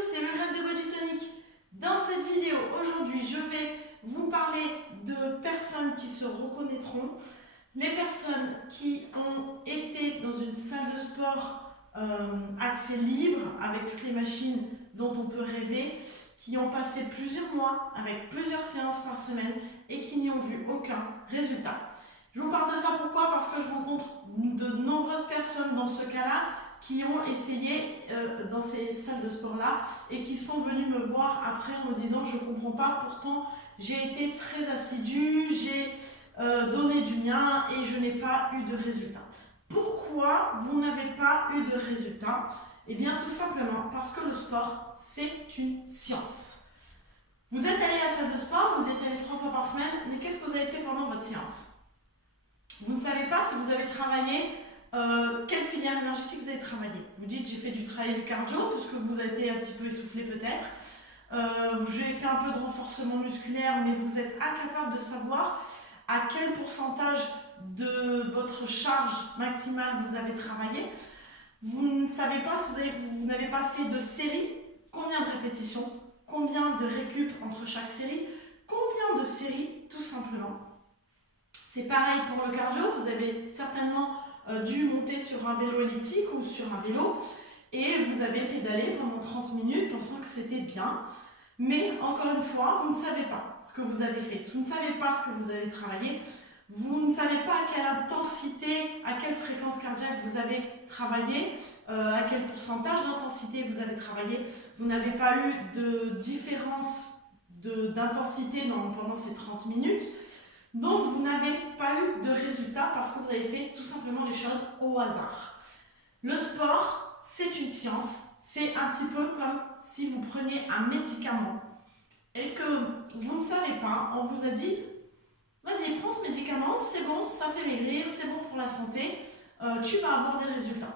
c'est Muriel de Body Tonic. Dans cette vidéo, aujourd'hui, je vais vous parler de personnes qui se reconnaîtront, les personnes qui ont été dans une salle de sport accès libre, avec toutes les machines dont on peut rêver, qui ont passé plusieurs mois avec plusieurs séances par semaine et qui n'y ont vu aucun résultat. Je vous parle de ça pourquoi? Parce que je rencontre de nombreuses personnes dans ce cas-là qui ont essayé dans ces salles de sport-là et qui sont venus me voir après en me disant « je ne comprends pas, pourtant j'ai été très assidue, j'ai donné du mien et je n'ai pas eu de résultat ». Pourquoi vous n'avez pas eu de résultat? Eh bien tout simplement parce que le sport, c'est une science. Vous êtes allé à la salle de sport, vous y êtes allé 3 fois par semaine, mais qu'est-ce que vous avez fait pendant votre séance? Vous ne savez pas si vous avez travaillé, quelle filière énergétique vous avez travaillé. Vous dites j'ai fait du travail du cardio, puisque vous avez été un petit peu essoufflé peut-être. J'ai fait un peu de renforcement musculaire, mais vous êtes incapable de savoir à quel pourcentage de votre charge maximale vous avez travaillé. Vous ne savez pas si vous n'avez pas fait de série, combien de répétitions, combien de récup entre chaque série, combien de séries tout simplement. C'est pareil pour le cardio, vous avez certainement dû monter sur un vélo elliptique ou sur un vélo et vous avez pédalé pendant 30 minutes pensant que c'était bien. Mais encore une fois, vous ne savez pas ce que vous avez fait, vous ne savez pas ce que vous avez travaillé, vous ne savez pas à quelle intensité, à quelle fréquence cardiaque vous avez travaillé, à quel pourcentage d'intensité vous avez travaillé. Vous n'avez pas eu de différence d'intensité pendant ces 30 minutes. Donc vous n'avez pas eu de résultat parce que vous avez fait tout simplement les choses au hasard. Le sport, c'est une science, c'est un petit peu comme si vous preniez un médicament et que vous ne savez pas, on vous a dit vas-y prends ce médicament, c'est bon, ça fait maigrir, c'est bon pour la santé, tu vas avoir des résultats.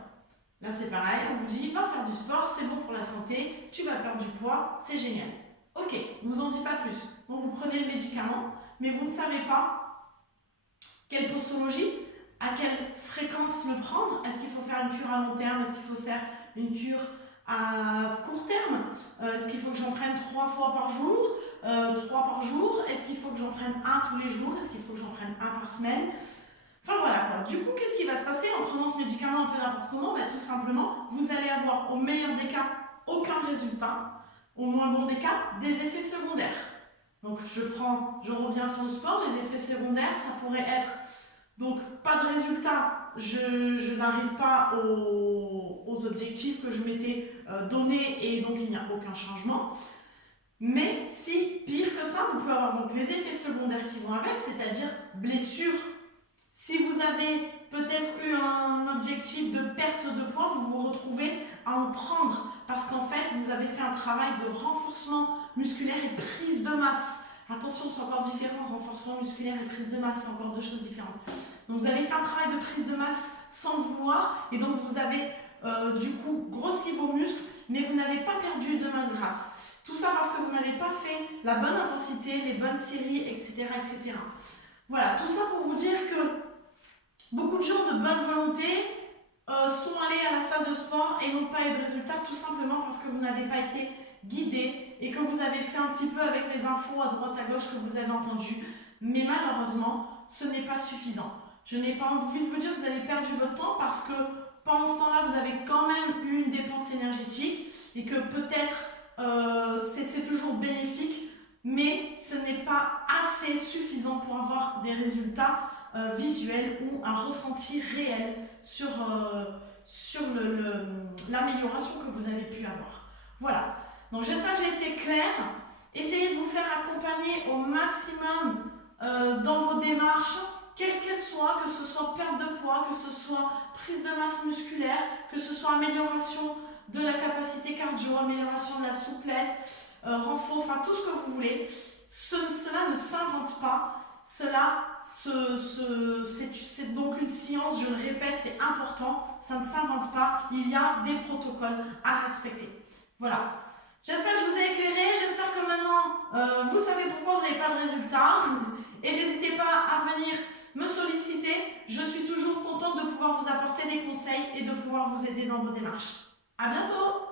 Là c'est pareil, on vous dit va faire du sport, c'est bon pour la santé, tu vas perdre du poids, c'est génial. Ok, on ne vous en dit pas plus, donc vous prenez le médicament, mais vous ne savez pas quelle posologie, à quelle fréquence le prendre. Est-ce qu'il faut faire une cure à long terme? Est-ce qu'il faut faire une cure à court terme? Est-ce qu'il faut que j'en prenne 3 fois par jour? 3 par jour? Est-ce qu'il faut que j'en prenne un tous les jours? Est-ce qu'il faut que j'en prenne un par semaine? Enfin voilà quoi. Du coup, qu'est-ce qui va se passer en prenant ce médicament un peu n'importe comment? Tout simplement, vous allez avoir au meilleur des cas aucun résultat, au moins bon des cas, des effets secondaires. Donc je reviens sur le sport, les effets secondaires, ça pourrait être donc pas de résultat, je n'arrive pas aux objectifs que je m'étais donnés et donc il n'y a aucun changement. Mais si, pire que ça, vous pouvez avoir donc les effets secondaires qui vont avec, c'est-à-dire blessures. Si vous avez peut-être eu un objectif de perte de poids, vous vous retrouvez à en prendre parce qu'en fait, vous avez fait un travail de renforcement musculaire et prise de masse. Attention, c'est encore différent, renforcement musculaire et prise de masse, c'est encore deux choses différentes. Donc vous avez fait un travail de prise de masse sans le vouloir et donc vous avez du coup grossi vos muscles, mais vous n'avez pas perdu de masse grasse. Tout ça parce que vous n'avez pas fait la bonne intensité, les bonnes séries, etc., etc. Voilà, tout ça pour vous dire que beaucoup de gens de bonne volonté sont allés à la salle de sport et n'ont pas eu de résultat tout simplement parce que vous n'avez pas été guidé et que vous avez fait un petit peu avec les infos à droite à gauche que vous avez entendues. Mais malheureusement, ce n'est pas suffisant. Je n'ai pas envie de vous dire que vous avez perdu votre temps parce que pendant ce temps-là, vous avez quand même eu une dépense énergétique et que peut-être c'est toujours bénéfique, mais ce n'est pas assez suffisant pour avoir des résultats visuels ou un ressenti réel sur l'amélioration que vous avez pu avoir. Voilà, donc j'espère que j'ai été claire. Essayez de vous faire accompagner au maximum dans vos démarches, quelles qu'elles soient, que ce soit perte de poids, que ce soit prise de masse musculaire, que ce soit amélioration de la capacité cardio, amélioration de la souplesse, renfort, enfin tout ce que vous voulez. Cela ne s'invente pas, c'est donc une science, je le répète, c'est important, ça ne s'invente pas, il y a des protocoles à respecter. Voilà, j'espère que je vous ai éclairé, j'espère que maintenant vous savez pourquoi vous n'avez pas de résultat et n'hésitez pas à venir me solliciter, je suis toujours contente de pouvoir vous apporter des conseils et de pouvoir vous aider dans vos démarches. À bientôt!